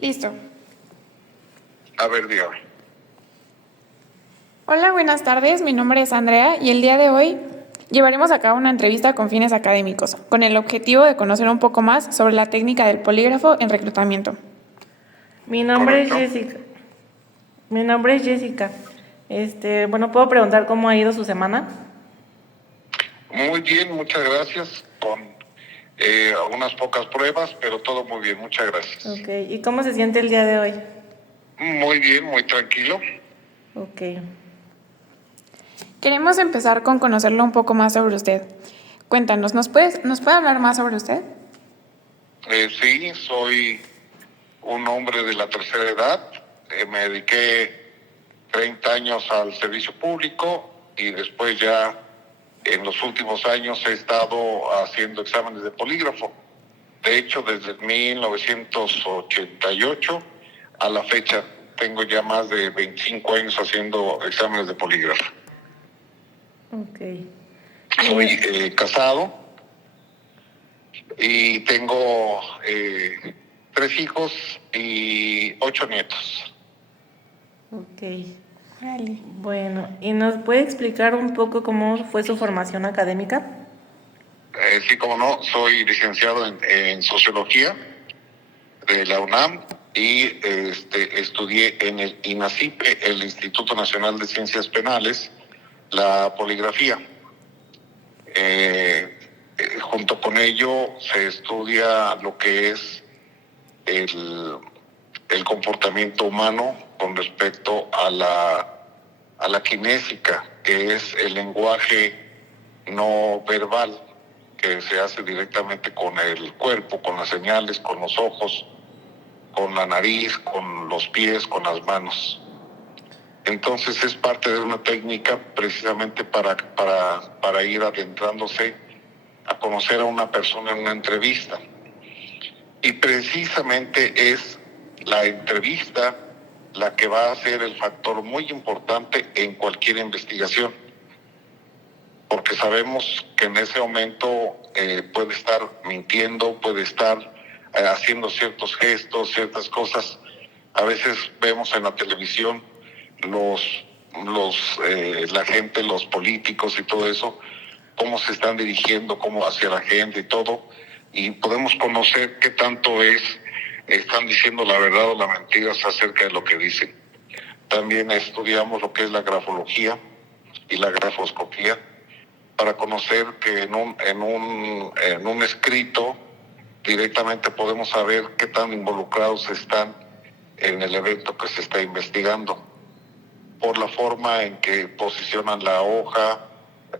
Listo. A ver, dígame. Hola, buenas tardes. Mi nombre es Andrea y el día de hoy llevaremos a cabo una entrevista con fines académicos, con el objetivo de conocer un poco más sobre la técnica del polígrafo en reclutamiento. Mi nombre es ¿Correcto? Jessica. Mi nombre es Jessica. ¿Puedo preguntar cómo ha ido su semana? Muy bien, muchas gracias. Con unas pocas pruebas, pero todo muy bien, muchas gracias. Ok. ¿Y cómo se siente el día de hoy? Muy bien, muy tranquilo. Ok. Queremos empezar con conocerlo un poco más sobre usted. Cuéntanos, ¿nos puede hablar más sobre usted? Sí, soy un hombre de la tercera edad. Me dediqué 30 años al servicio público y después ya en los últimos años he estado haciendo exámenes de polígrafo. De hecho, desde 1988 a la fecha tengo ya más de 25 años haciendo exámenes de polígrafo. Ok. Soy casado y tengo 3 hijos y 8 nietos. Ok. Vale. Bueno, ¿y nos puede explicar un poco cómo fue su formación académica? Sí, como no, soy licenciado en Sociología de la UNAM y estudié en el INACIPE, el Instituto Nacional de Ciencias Penales, la poligrafía. Junto con ello se estudia lo que es el comportamiento humano con respecto a la kinésica, que es el lenguaje no verbal que se hace directamente con el cuerpo, con las señales, con los ojos, con la nariz, con los pies, con las manos. Entonces es parte de una técnica precisamente para ir adentrándose a conocer a una persona en una entrevista. Y precisamente es la entrevista la que va a ser el factor muy importante en cualquier investigación, porque sabemos que en ese momento puede estar mintiendo, puede estar haciendo ciertos gestos, ciertas cosas. A veces vemos en la televisión la gente, los políticos y todo eso, cómo se están dirigiendo, cómo hacia la gente y todo, y podemos conocer qué tanto están diciendo la verdad o la mentira acerca de lo que dicen. También estudiamos lo que es la grafología y la grafoscopía para conocer que en un escrito directamente podemos saber qué tan involucrados están en el evento que se está investigando, por la forma en que posicionan la hoja,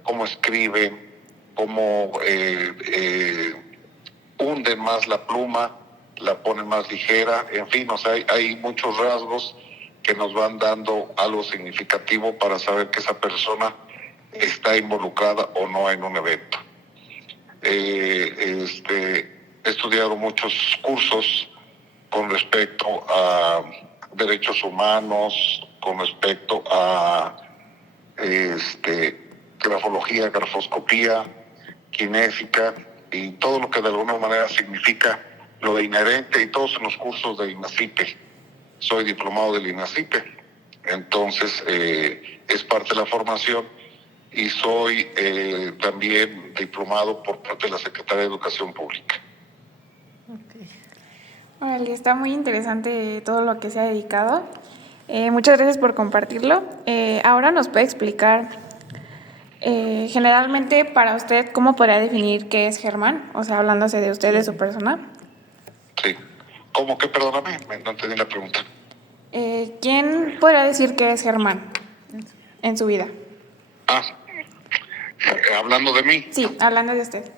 cómo escriben, cómo hunden más la pluma, la ponen más ligera, en fin, o sea, hay muchos rasgos que nos van dando algo significativo para saber que esa persona está involucrada o no en un evento. He estudiado muchos cursos con respecto a derechos humanos, con respecto a grafología, grafoscopía, kinésica y todo lo que de alguna manera significa lo de inherente, y todos en los cursos de INACIPE. Soy diplomado del INACIPE, entonces es parte de la formación, y soy también diplomado por parte de la Secretaría de Educación Pública. Vale, está muy interesante todo lo que se ha dedicado. Muchas gracias por compartirlo. Ahora nos puede explicar, generalmente para usted, ¿cómo podría definir qué es Germán? O sea, hablándose de usted, de su persona. Sí. ¿Cómo que? Perdóname, no entendí la pregunta. ¿Quién podría decir qué es Germán en su vida? Hablando de mí. Sí, hablando de usted.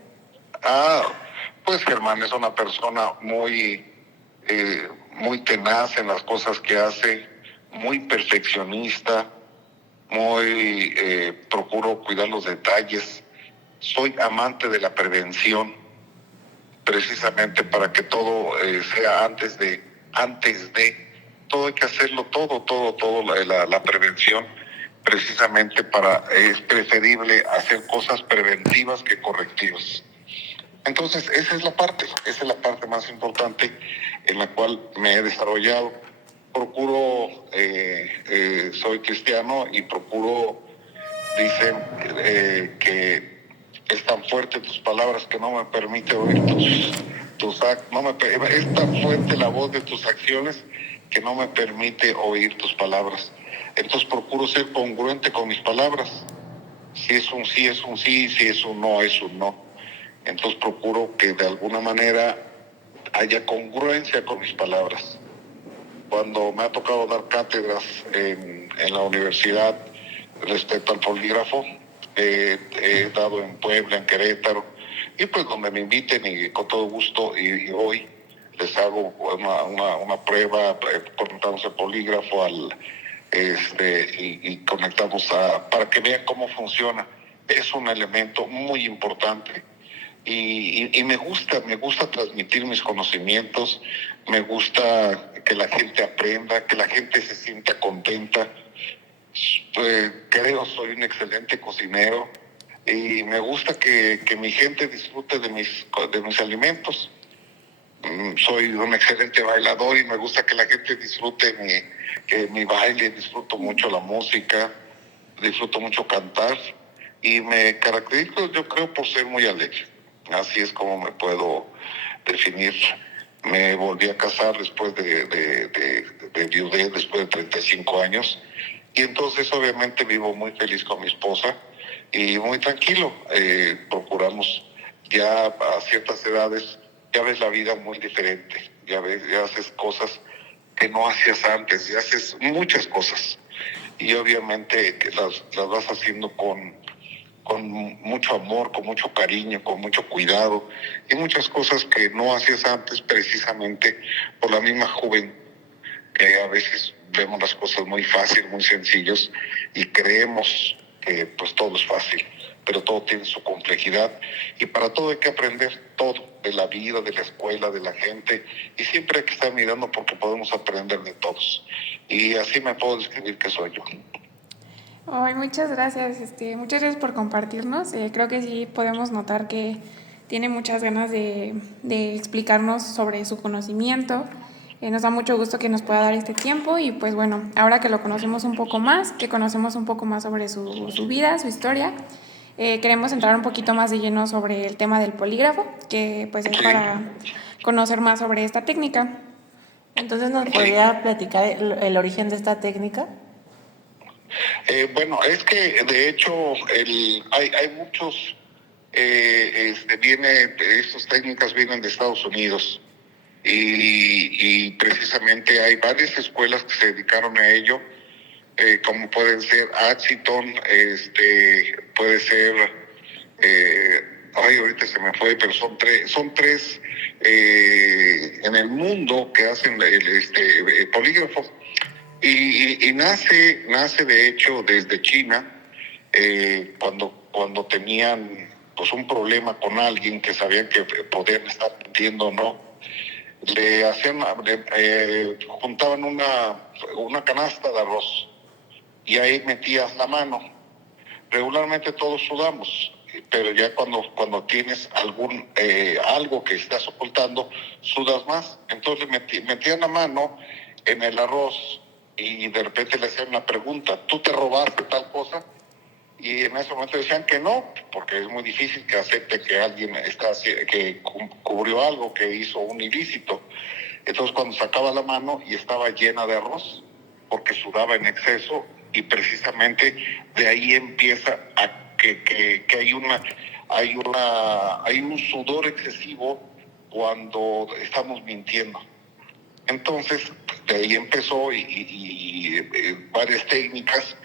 Pues Germán es una persona muy tenaz en las cosas que hace, muy perfeccionista, procuro cuidar los detalles. Soy amante de la prevención, precisamente para que todo sea antes de, todo hay que hacerlo, todo, la prevención, precisamente es preferible hacer cosas preventivas que correctivas. Entonces, esa es la parte más importante en la cual me he desarrollado. Procuro, soy cristiano y procuro, dicen que es tan fuerte tus palabras que no me permite oír tus actos, es tan fuerte la voz de tus acciones que no me permite oír tus palabras. Entonces procuro ser congruente con mis palabras. Si es un sí, es un sí, si es un no, es un no. Entonces procuro que de alguna manera haya congruencia con mis palabras. Cuando me ha tocado dar cátedras en la universidad respecto al polígrafo, he dado en Puebla, en Querétaro, y pues donde me inviten y con todo gusto, y hoy les hago una prueba, conectamos el polígrafo y conectamos para que vean cómo funciona. Es un elemento muy importante y me gusta transmitir mis conocimientos, me gusta que la gente aprenda, que la gente se sienta contenta. Creo soy un excelente cocinero y me gusta que mi gente disfrute de mis alimentos. Soy un excelente bailador y me gusta que la gente disfrute mi baile, disfruto mucho la música, disfruto mucho cantar y me caracterizo, yo creo, por ser muy alegre. Así es como me puedo definir. Me volví a casar después de viudez, después de 35 años, y entonces obviamente vivo muy feliz con mi esposa y muy tranquilo. Procuramos ya a ciertas edades, ya ves la vida muy diferente, ya haces cosas que no hacías antes, ya haces muchas cosas y obviamente que las vas haciendo con mucho amor, con mucho cariño, con mucho cuidado y muchas cosas que no hacías antes precisamente por la misma juventud, que a veces vemos las cosas muy fácil, muy sencillos y creemos que pues todo es fácil, pero todo tiene su complejidad y para todo hay que aprender todo, de la vida, de la escuela, de la gente, y siempre hay que estar mirando porque podemos aprender de todos. Y así me puedo describir que soy yo. Ay, muchas gracias, muchas gracias por compartirnos. Creo que sí podemos notar que tiene muchas ganas de explicarnos sobre su conocimiento. Nos da mucho gusto que nos pueda dar este tiempo y pues bueno, ahora que lo conocemos un poco más, que conocemos un poco más sobre su vida, su historia, queremos entrar un poquito más de lleno sobre el tema del polígrafo, que pues es para conocer más sobre esta técnica. Entonces, ¿nos podría platicar el origen de esta técnica? Bueno, es que de hecho hay muchos, estas técnicas vienen de Estados Unidos y precisamente hay varias escuelas que se dedicaron a ello, como pueden ser Axiton, puede ser, ahorita se me fue, pero son tres en el mundo que hacen el polígrafo. Y nace de hecho desde China, cuando tenían pues un problema con alguien que sabían que podían estar mintiendo o no, le hacían, juntaban una canasta de arroz y ahí metías la mano. Regularmente todos sudamos, pero ya cuando tienes algo que estás ocultando, sudas más. Entonces metían la mano en el arroz y de repente le hacían una pregunta: ¿tú te robaste tal cosa? Y en ese momento decían que no, porque es muy difícil que acepte que alguien que cubrió algo, que hizo un ilícito. Entonces cuando sacaba la mano y estaba llena de arroz, porque sudaba en exceso, y precisamente de ahí empieza a que hay un sudor excesivo cuando estamos mintiendo. Entonces, de ahí empezó y varias técnicas,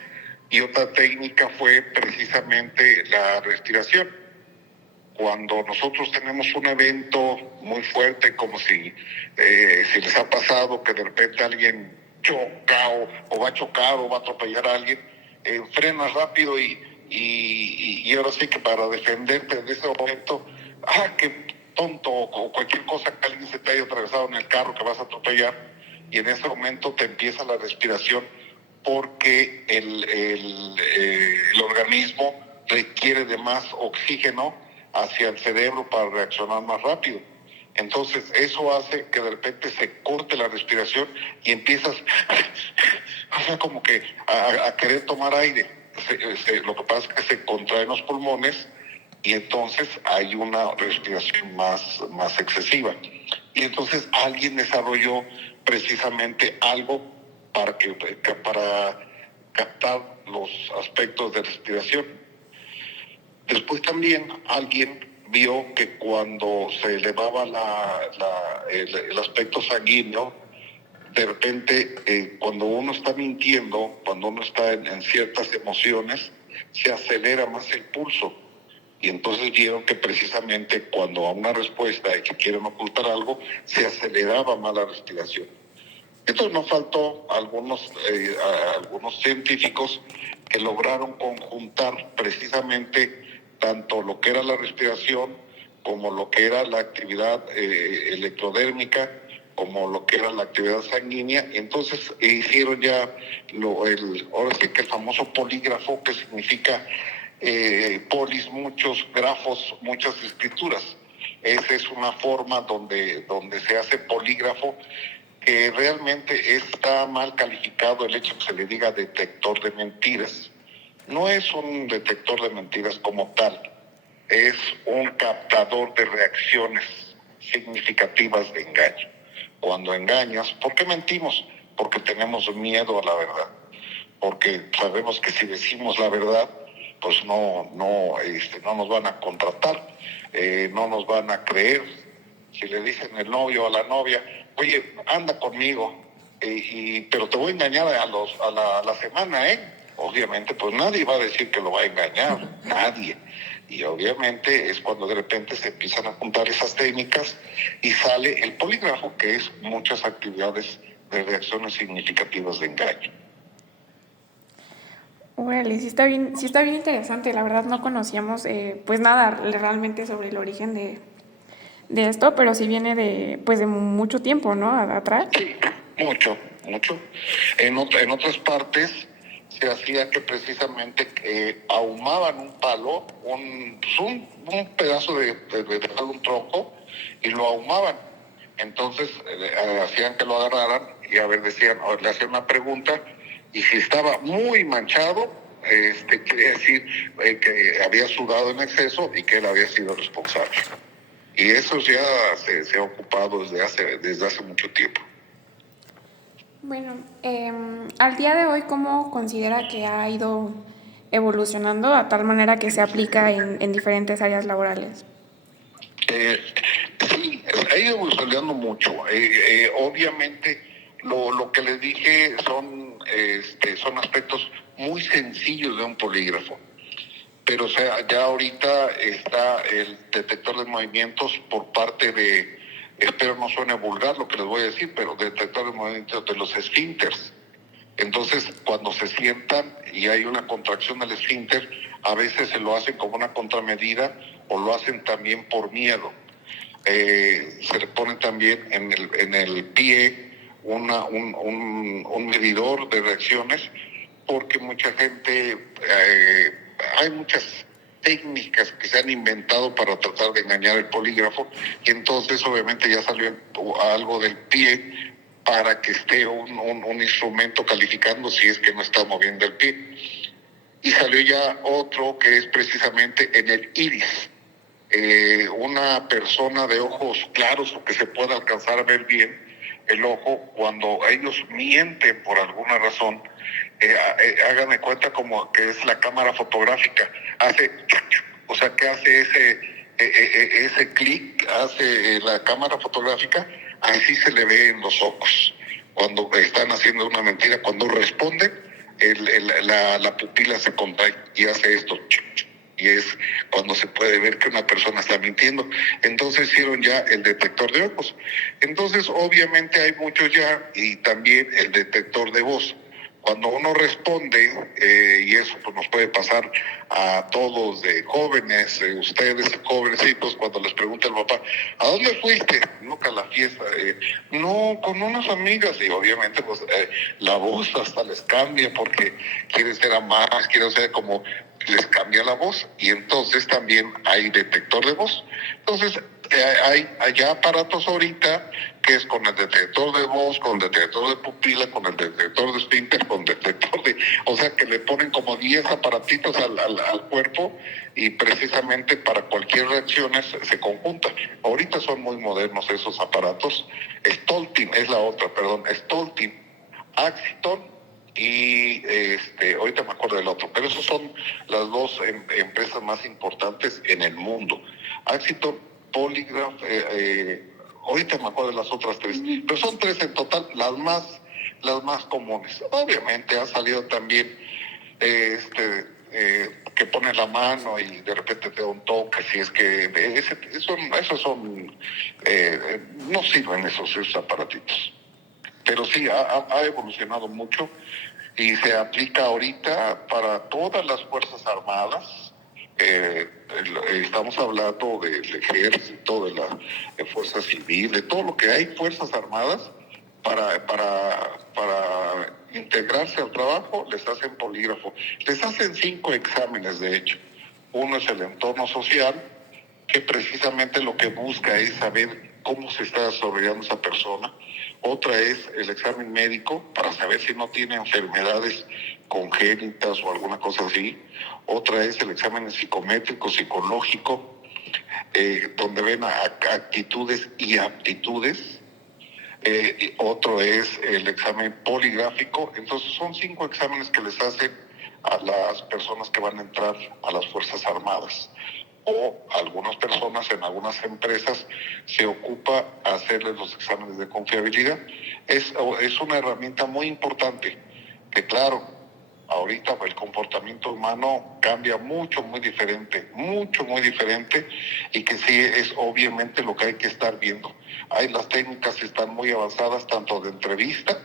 y otra técnica fue precisamente la respiración. Cuando nosotros tenemos un evento muy fuerte, como si les ha pasado que de repente alguien choca o va a chocar o va a atropellar a alguien, frenas rápido y ahora sí que para defenderte de ese momento, qué tonto, o cualquier cosa, que alguien se te haya atravesado en el carro que vas a atropellar, y en ese momento te empieza la respiración porque el organismo requiere de más oxígeno hacia el cerebro para reaccionar más rápido. Entonces, eso hace que de repente se corte la respiración y empiezas o sea, como que a querer tomar aire. Lo que pasa es que se contraen los pulmones y entonces hay una respiración más excesiva. Y entonces alguien desarrolló precisamente algo para captar los aspectos de respiración. Después también alguien vio que cuando se elevaba el aspecto sanguíneo, de repente cuando uno está mintiendo, cuando uno está en ciertas emociones, se acelera más el pulso. Y entonces vieron que precisamente cuando a una respuesta y que quieren ocultar algo, se aceleraba más la respiración. Entonces nos faltó algunos científicos que lograron conjuntar precisamente tanto lo que era la respiración como lo que era la actividad electrodérmica, como lo que era la actividad sanguínea. Entonces hicieron ya ahora sí que el famoso polígrafo, que significa polis, muchos, grafos, muchas escrituras. Esa es una forma donde se hace polígrafo, que realmente está mal calificado el hecho que se le diga detector de mentiras. No es un detector de mentiras como tal, es un captador de reacciones significativas de engaño. Cuando engañas, ¿por qué mentimos? Porque tenemos miedo a la verdad, porque sabemos que si decimos la verdad, pues no nos van a contratar, no nos van a creer. Si le dicen el novio a la novia, oye, anda conmigo, pero te voy a engañar a la semana, ¿eh? Obviamente, pues nadie va a decir que lo va a engañar, nadie. Y obviamente es cuando de repente se empiezan a juntar esas técnicas y sale el polígrafo, que es muchas actividades de reacciones significativas de engaño. Órale, sí está bien interesante. La verdad no conocíamos pues nada realmente sobre el origen de esto, pero sí viene de mucho tiempo, ¿no? Atrás. Sí, mucho. En otras partes se hacía que precisamente ahumaban un palo, un pedazo de palo, un tronco, y lo ahumaban. Entonces hacían que lo agarraran y a ver, le hacían una pregunta, y si estaba muy manchado, quiere decir que había sudado en exceso y que él había sido responsable. Y eso ya se ha ocupado desde hace mucho tiempo. Bueno, al día de hoy, ¿cómo considera que ha ido evolucionando a tal manera que se aplica en diferentes áreas laborales? Sí, ha ido evolucionando mucho. Obviamente, lo que les dije son aspectos muy sencillos de un polígrafo. Pero o sea, ya ahorita está el detector de movimientos por parte de, espero no suene vulgar lo que les voy a decir, pero detector de movimientos de los esfínteres. Entonces, cuando se sientan y hay una contracción del esfínter, a veces se lo hacen como una contramedida o lo hacen también por miedo. Se le pone también en el pie un medidor de reacciones, porque mucha gente, hay muchas técnicas que se han inventado para tratar de engañar el polígrafo, y entonces obviamente ya salió algo del pie para que esté un instrumento calificando si es que no está moviendo el pie. Y salió ya otro que es precisamente en el iris. Una persona de ojos claros o que se pueda alcanzar a ver bien el ojo, cuando ellos mienten por alguna razón, hagan de cuenta como que es la cámara fotográfica, o sea que hace ese clic, hace la cámara fotográfica, así se le ve en los ojos cuando están haciendo una mentira. Cuando responden, la pupila se contrae y hace esto, y es cuando se puede ver que una persona está mintiendo. Entonces hicieron ya el detector de ojos. Entonces obviamente hay muchos ya, y también el detector de voz. Cuando uno responde, y eso pues, nos puede pasar a todos de jóvenes, ustedes jovencitos, cuando les pregunta el papá, ¿a dónde fuiste? Nunca a la fiesta. No, con unas amigas, y obviamente pues la voz hasta les cambia porque quieren ser amadas, quieren ser como les cambia la voz y entonces también hay detector de voz. Entonces hay ya aparatos ahorita que es con el detector de voz, con el detector de pupila, con el detector de esfínter, con detector de... O sea que le ponen como 10 aparatitos al cuerpo y precisamente para cualquier reacción se conjunta. Ahorita son muy modernos esos aparatos. Stoltin es la otra, perdón, Stoltin, Axiton y ahorita me acuerdo del otro, pero esos son las dos empresas más importantes en el mundo. Axiton, Polygraph, ahorita me acuerdo de las otras tres, pero son tres en total, las más comunes. Obviamente ha salido también que pone la mano y de repente te da un toque, si es que esos son no sirven esos aparatitos. Pero sí, ha evolucionado mucho y se aplica ahorita para todas las Fuerzas Armadas. Estamos hablando del ejército, de la fuerza civil, de todo lo que hay Fuerzas Armadas para integrarse al trabajo, les hacen polígrafo. Les hacen 5 exámenes, de hecho. Uno es el entorno social, que precisamente lo que busca es saber cómo se está desarrollando esa persona. Otra es el examen médico para saber si no tiene enfermedades congénitas o alguna cosa así. Otra es el examen psicométrico, psicológico, donde ven actitudes y aptitudes. Otro es el examen poligráfico. Entonces son 5 exámenes que les hacen a las personas que van a entrar a las Fuerzas Armadas. O algunas personas en algunas empresas se ocupa hacerles los exámenes de confiabilidad. Es una herramienta muy importante que, claro, ahorita el comportamiento humano cambia mucho, muy diferente, y que sí es obviamente lo que hay que estar viendo. Las técnicas están muy avanzadas, tanto de entrevista,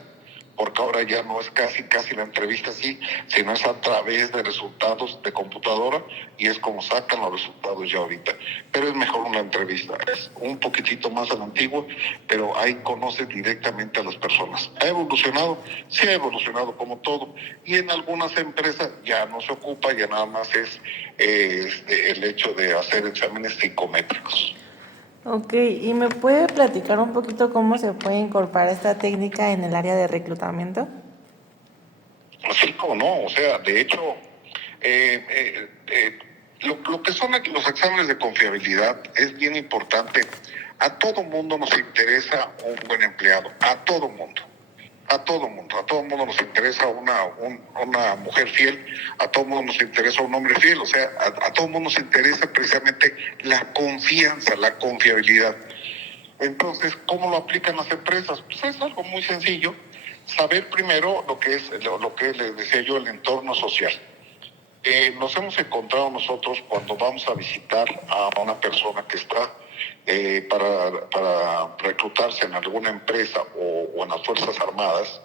porque ahora ya no es casi la entrevista así, sino es a través de resultados de computadora y es como sacan los resultados ya ahorita. Pero es mejor una entrevista, es un poquitito más a la antigua, pero ahí conoces directamente a las personas. ¿Ha evolucionado? Sí ha evolucionado como todo. Y en algunas empresas ya no se ocupa, ya nada más es el hecho de hacer exámenes psicométricos. Ok, ¿y me puede platicar un poquito cómo se puede incorporar esta técnica en el área de reclutamiento? Sí, como no, o sea, de hecho, lo que son los exámenes de confiabilidad es bien importante. A todo mundo nos interesa un buen empleado, a todo mundo nos interesa una mujer fiel, a todo mundo nos interesa un hombre fiel, o sea, a todo mundo nos interesa precisamente la confianza, la confiabilidad. Entonces, ¿cómo lo aplican las empresas? Pues es algo muy sencillo, saber primero lo que les decía yo, el entorno social. Nos hemos encontrado nosotros cuando vamos a visitar a una persona que está para reclutarse en alguna empresa o en las Fuerzas Armadas,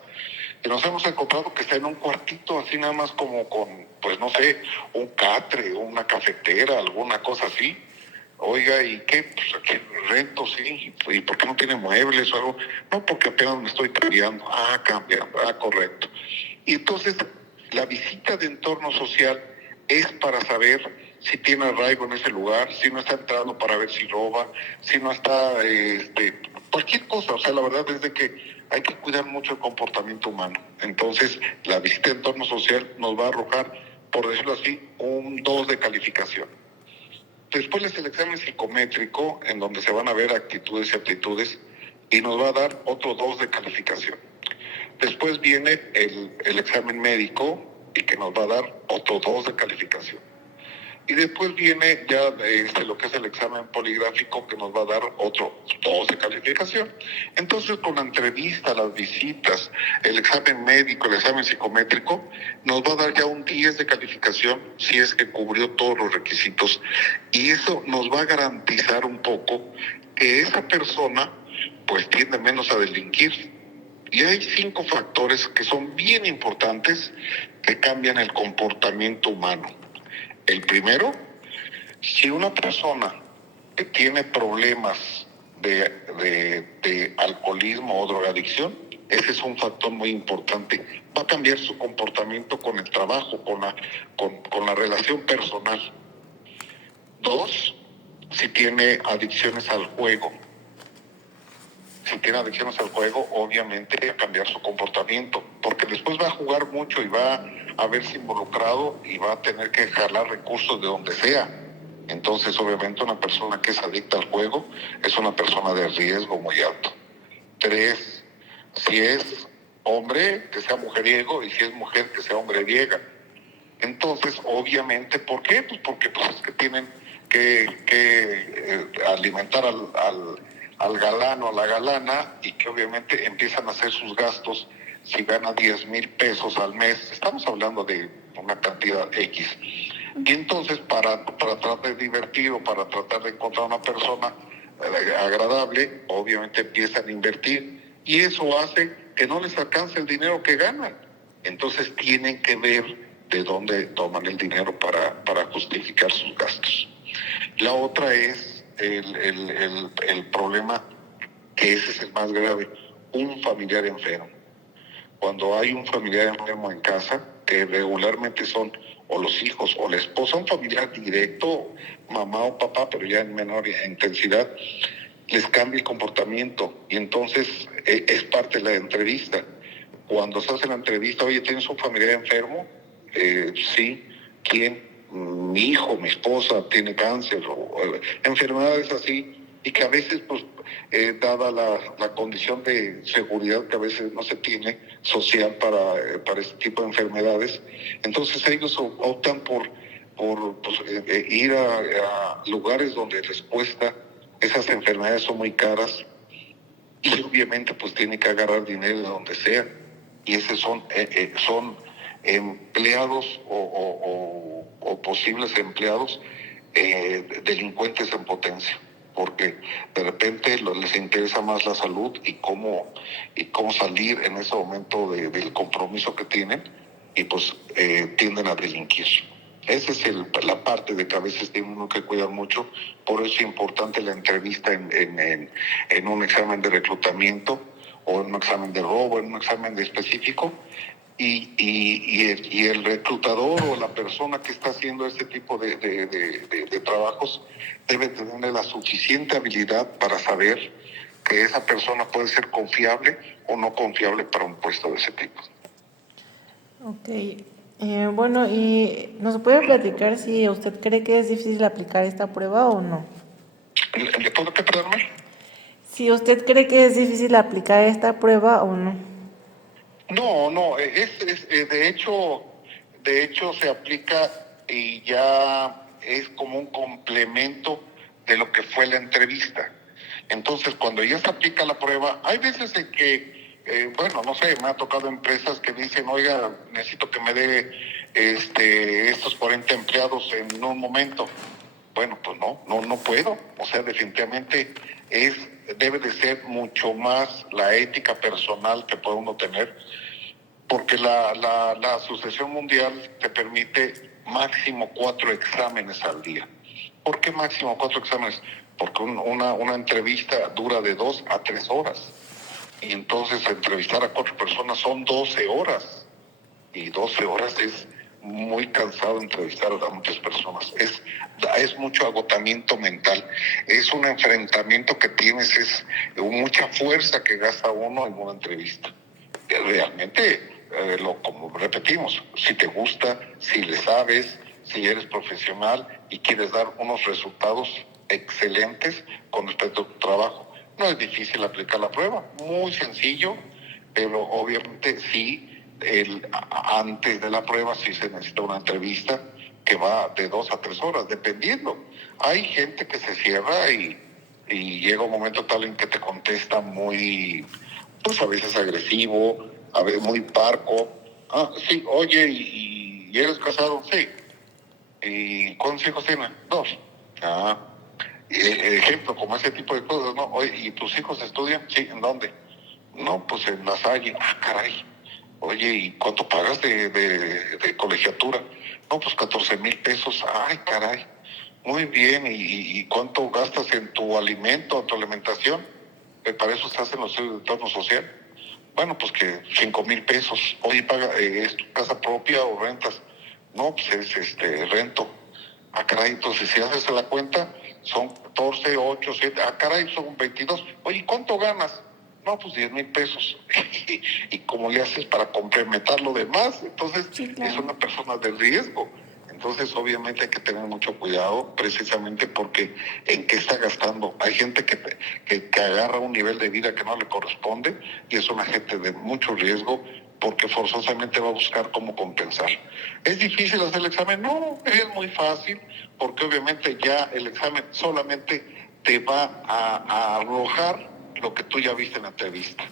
y nos hemos encontrado que está en un cuartito así nada más como con, pues no sé, un catre, una cafetera, alguna cosa así. Oiga, ¿y qué? Pues aquí rento, sí. ¿Y por qué no tiene muebles o algo? No, porque apenas me estoy cambiando. Correcto. Y entonces, la visita de entorno social es para saber si tiene arraigo en ese lugar, si no está entrando para ver si roba, si no está, cualquier cosa. O sea, la verdad es de que hay que cuidar mucho el comportamiento humano. Entonces, la visita de entorno social nos va a arrojar, por decirlo así, un 2 de calificación. Después es el examen psicométrico, en donde se van a ver actitudes y aptitudes, y nos va a dar otro 2 de calificación. Después viene el examen médico, y que nos va a dar otro 2 de calificación. Y después viene ya lo que es el examen poligráfico, que nos va a dar otro 2 de calificación. Entonces, con la entrevista, las visitas, el examen médico, el examen psicométrico, nos va a dar ya un 10 de calificación si es que cubrió todos los requisitos. Y eso nos va a garantizar un poco que esa persona pues tiende menos a delinquir. Y hay 5 factores que son bien importantes que cambian el comportamiento humano. El primero, si una persona que tiene problemas de alcoholismo o drogadicción, Ese es un factor muy importante. Va a cambiar su comportamiento con el trabajo, con la relación personal. 2, si tiene adicciones al juego. Si tiene adicciones al juego, obviamente va a cambiar su comportamiento, porque después va a jugar mucho y va a verse involucrado y va a tener que jalar recursos de donde sea. Entonces, obviamente, una persona que es adicta al juego es una persona de riesgo muy alto. 3, si es hombre, que sea mujeriego, y si es mujer, que sea hombreriega. Entonces, obviamente, ¿por qué? Pues porque pues, es que tienen que alimentar al galán o a la galana, y que obviamente empiezan a hacer sus gastos. Si gana 10,000 pesos al mes, estamos hablando de una cantidad X. Y entonces, para tratar de divertir o para tratar de encontrar una persona agradable, obviamente empiezan a invertir, y eso hace que no les alcance el dinero que ganan. Entonces tienen que ver de dónde toman el dinero para justificar sus gastos. La otra es el problema, que ese es el más grave, un familiar enfermo. Cuando hay un familiar enfermo en casa, que regularmente son o los hijos o la esposa, un familiar directo, mamá o papá, pero ya en menor intensidad, les cambia el comportamiento, y entonces es parte de la entrevista. Cuando se hace la entrevista, oye, ¿tienes un familiar enfermo? Sí. ¿Quién? Mi hijo, mi esposa tiene cáncer, o enfermedades así, y que a veces, pues, dada la condición de seguridad que a veces no se tiene social para este tipo de enfermedades, entonces ellos optan por pues, ir a lugares donde les cuesta. Esas enfermedades son muy caras, y obviamente pues tiene que agarrar dinero de donde sea, y esos son empleados o posibles empleados, delincuentes en potencia, porque de repente les interesa más la salud y cómo salir en ese momento del compromiso que tienen, y pues tienden a delinquir. Esa es la parte de que a veces tiene uno que cuidar mucho. Por eso es importante la entrevista en un examen de reclutamiento, o en un examen de robo, en un examen de específico, y el reclutador o la persona que está haciendo este tipo de trabajos debe tener la suficiente habilidad para saber que esa persona puede ser confiable o no confiable para un puesto de ese tipo. Ok. Bueno, ¿y nos puede platicar si usted cree que es difícil aplicar esta prueba o no? ¿Le puedo que perdonarme? Si usted cree que es difícil aplicar esta prueba o no. No, de hecho se aplica, y ya es como un complemento de lo que fue la entrevista. Entonces, cuando ya se aplica la prueba, hay veces en que, bueno, no sé, me ha tocado empresas que dicen, oiga, necesito que me dé estos 40 empleados en un momento. Bueno, pues no puedo. O sea, definitivamente debe de ser mucho más la ética personal que puede uno tener, porque la Asociación Mundial te permite máximo 4 exámenes al día. ¿Por qué máximo 4 exámenes? Porque una entrevista dura de 2 a 3 horas. Y entonces entrevistar a 4 personas son 12 horas. Y 12 horas es muy cansado entrevistar a muchas personas. Es mucho agotamiento mental. Es un enfrentamiento que tienes, es mucha fuerza que gasta uno en una entrevista. Realmente, como repetimos, si te gusta, si le sabes, si eres profesional y quieres dar unos resultados excelentes con respecto a tu trabajo, no es difícil aplicar la prueba, muy sencillo, pero obviamente sí, antes de la prueba sí se necesita una entrevista que va de 2 a 3 horas, dependiendo. Hay gente que se cierra y llega un momento tal en que te contesta muy, pues a veces agresivo, a veces muy parco. Ah, sí, oye, ¿y eres casado? Sí. ¿Y cuántos hijos tienes? 2. Ah, ejemplo, como ese tipo de cosas, ¿no? Oye, ¿y tus hijos estudian? Sí, ¿en dónde? No, pues en La Salle. Ah, caray. Oye, ¿y cuánto pagas de colegiatura? No, pues 14,000 pesos. Ay, caray. Muy bien. ¿Y cuánto gastas en tu alimento, en tu alimentación? Para eso se hacen los estudios de entorno social. Bueno, pues que 5,000 pesos. Oye, paga, ¿es tu casa propia o rentas? No, pues es rento. Ah, caray, entonces si haces la cuenta, son 14, 8, 7, ah, caray, son 22. Oye, ¿cuánto ganas? No, pues 10,000 pesos. ¿Y cómo le haces para complementar lo demás? Entonces, Sí, es claro. una persona de riesgo. Entonces, obviamente hay que tener mucho cuidado, precisamente porque en qué está gastando. Hay gente que agarra un nivel de vida que no le corresponde y es una gente de mucho riesgo porque forzosamente va a buscar cómo compensar. ¿Es difícil hacer el examen? No, es muy fácil, porque obviamente ya el examen solamente te va a arrojar lo que tú ya viste en la entrevista.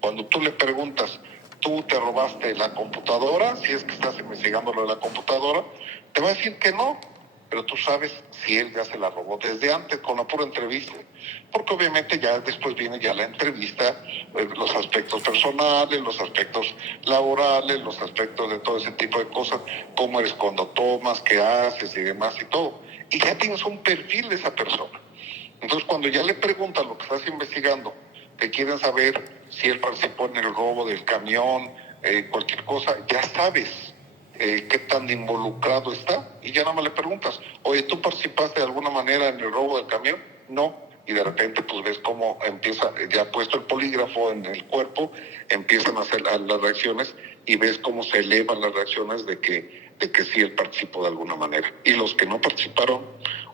Cuando tú le preguntas, ¿tú te robaste la computadora? Si es que estás investigando lo de la computadora, te va a decir que no, pero tú sabes si él ya se la robó desde antes con la pura entrevista, porque obviamente ya después viene ya la entrevista, los aspectos personales, los aspectos laborales, los aspectos de todo ese tipo de cosas, cómo eres cuando tomas, qué haces y demás y todo, y ya tienes un perfil de esa persona. Entonces, cuando ya le preguntas lo que estás investigando, que quieren saber si él participó en el robo del camión, cualquier cosa, ya sabes qué tan involucrado está y ya nada más le preguntas, oye, ¿tú participaste de alguna manera en el robo del camión? No. Y de repente pues ves cómo empieza, ya puesto el polígrafo en el cuerpo, empiezan a hacer las reacciones y ves cómo se elevan las reacciones de que sí él participó de alguna manera. Y los que no participaron,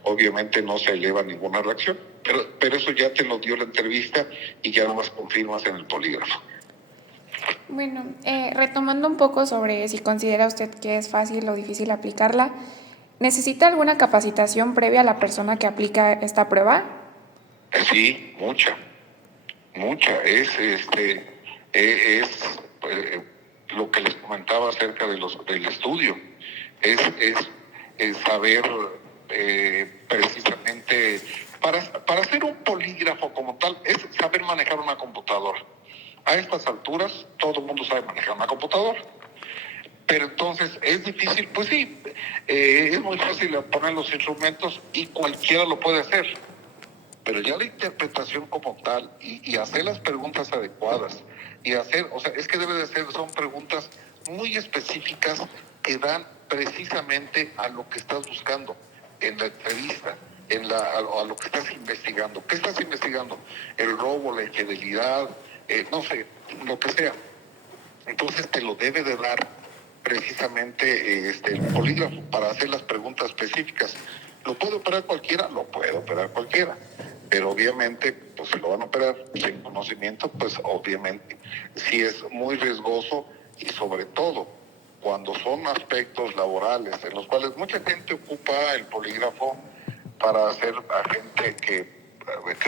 obviamente no se eleva ninguna reacción. Pero eso ya te lo dio la entrevista y ya nada más confirmas en el polígrafo. Bueno, retomando un poco sobre si considera usted que es fácil o difícil aplicarla, ¿necesita alguna capacitación previa a la persona que aplica esta prueba? Sí, mucha, mucha. Es eh, lo que les comentaba acerca del estudio. Es saber precisamente, para hacer un polígrafo como tal, es saber manejar una computadora. A estas alturas, todo el mundo sabe manejar una computadora. Pero entonces, ¿es difícil? Pues sí, es muy fácil poner los instrumentos y cualquiera lo puede hacer. Pero ya la interpretación como tal y hacer las preguntas adecuadas y hacer, o sea, es que debe de ser, son preguntas muy específicas que dan precisamente a lo que estás buscando en la entrevista, a lo que estás investigando. ¿Qué estás investigando? El robo, la infidelidad, no sé, lo que sea. Entonces te lo debe de dar precisamente el polígrafo para hacer las preguntas específicas. ¿Lo puede operar cualquiera? Lo puede operar cualquiera. Pero obviamente, pues si lo van a operar sin conocimiento, pues obviamente sí es muy riesgoso y sobre todo cuando son aspectos laborales en los cuales mucha gente ocupa el polígrafo para hacer a gente que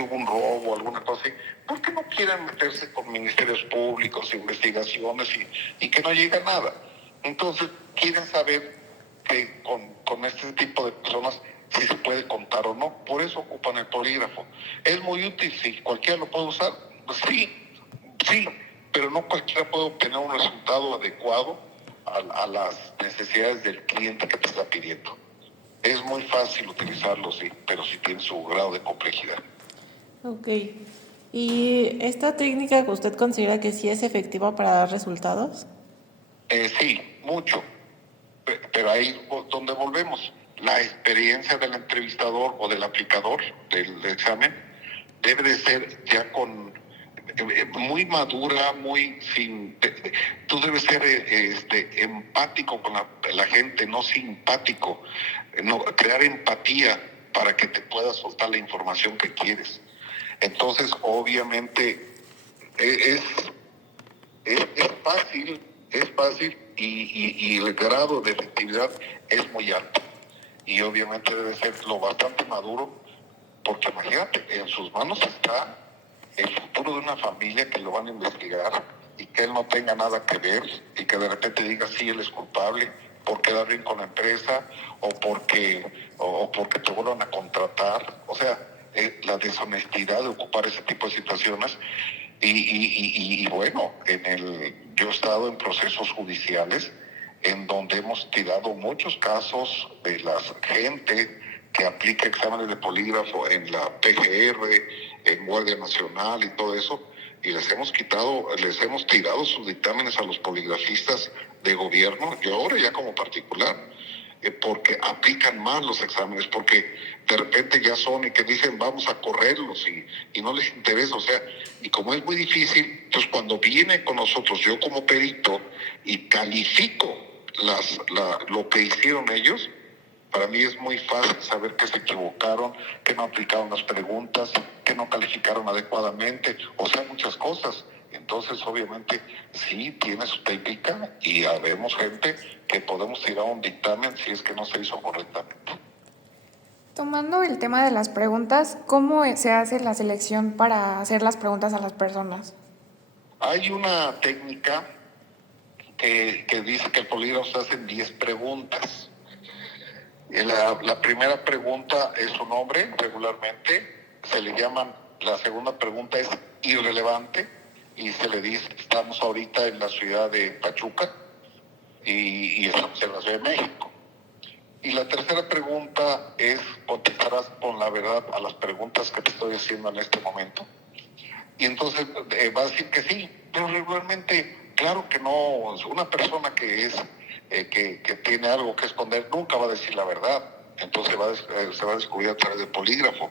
hubo un robo o alguna cosa así, ¿por qué no quieren meterse con ministerios públicos, investigaciones y que no llega a nada? Entonces, quieren saber que con este tipo de personas si se puede contar o no. Por eso ocupan el polígrafo. ¿Es muy útil? Sí. ¿Cualquiera lo puede usar? Pues sí, pero no cualquiera puede obtener un resultado adecuado a las necesidades del cliente que te está pidiendo. Es muy fácil utilizarlo, sí, pero sí tiene su grado de complejidad. Ok. ¿Y esta técnica que usted considera que sí es efectiva para dar resultados? Sí, mucho, pero ahí donde volvemos. La experiencia del entrevistador o del aplicador del examen debe de ser ya muy madura, muy sin... Tú debes ser empático con la gente, no simpático, no, crear empatía para que te puedas soltar la información que quieres. Entonces, obviamente, es, es fácil y el grado de efectividad es muy alto. Y obviamente debe ser lo bastante maduro, porque imagínate, en sus manos está el futuro de una familia que lo van a investigar y que él no tenga nada que ver y que de repente diga sí, él es culpable por quedar bien con la empresa o porque te vuelvan a contratar. O sea, la deshonestidad de ocupar ese tipo de situaciones. Y bueno, yo he estado en procesos judiciales en donde hemos tirado muchos casos de la gente que aplica exámenes de polígrafo en la PGR, en Guardia Nacional y todo eso, y les hemos tirado sus dictámenes a los poligrafistas de gobierno y ahora ya como particular, porque aplican mal los exámenes, porque de repente ya son y que dicen vamos a correrlos y no les interesa, o sea, y como es muy difícil, entonces cuando viene con nosotros yo como perito y califico lo que hicieron ellos, para mí es muy fácil saber que se equivocaron, que no aplicaron las preguntas, que no calificaron adecuadamente, o sea, muchas cosas. Entonces, obviamente, sí tiene su técnica y habemos gente que podemos tirar un dictamen si es que no se hizo correctamente. Tomando el tema de las preguntas, ¿cómo se hace la selección para hacer las preguntas a las personas? Hay una técnica que dice que el polígrafo se hacen 10 preguntas. La primera pregunta es su nombre, regularmente. Se le llaman, la segunda pregunta es irrelevante y se le dice, estamos ahorita en la ciudad de Pachuca y estamos en la Ciudad de México. Y la tercera pregunta es, contestarás con la verdad a las preguntas que te estoy haciendo en este momento. Y entonces va a decir que sí, pero regularmente, claro que no. Una persona que que tiene algo que esconder nunca va a decir la verdad. Entonces se va a descubrir a través del polígrafo.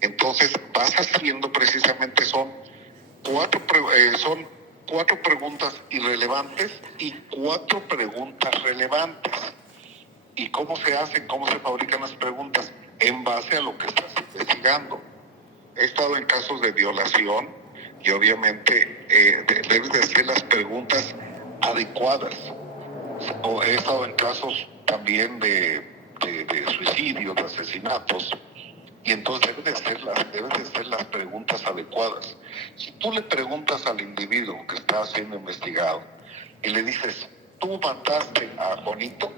Entonces vas haciendo precisamente son cuatro preguntas irrelevantes y 4 preguntas relevantes. ¿Y cómo se hacen, cómo se fabrican las preguntas? En base a lo que estás investigando. He estado en casos de violación y obviamente debes de hacer las preguntas adecuadas. O he estado en casos también de suicidios, de asesinatos, y entonces debes de hacer las preguntas adecuadas. Si tú le preguntas al individuo que está siendo investigado y le dices, ¿tú mataste a Juanito?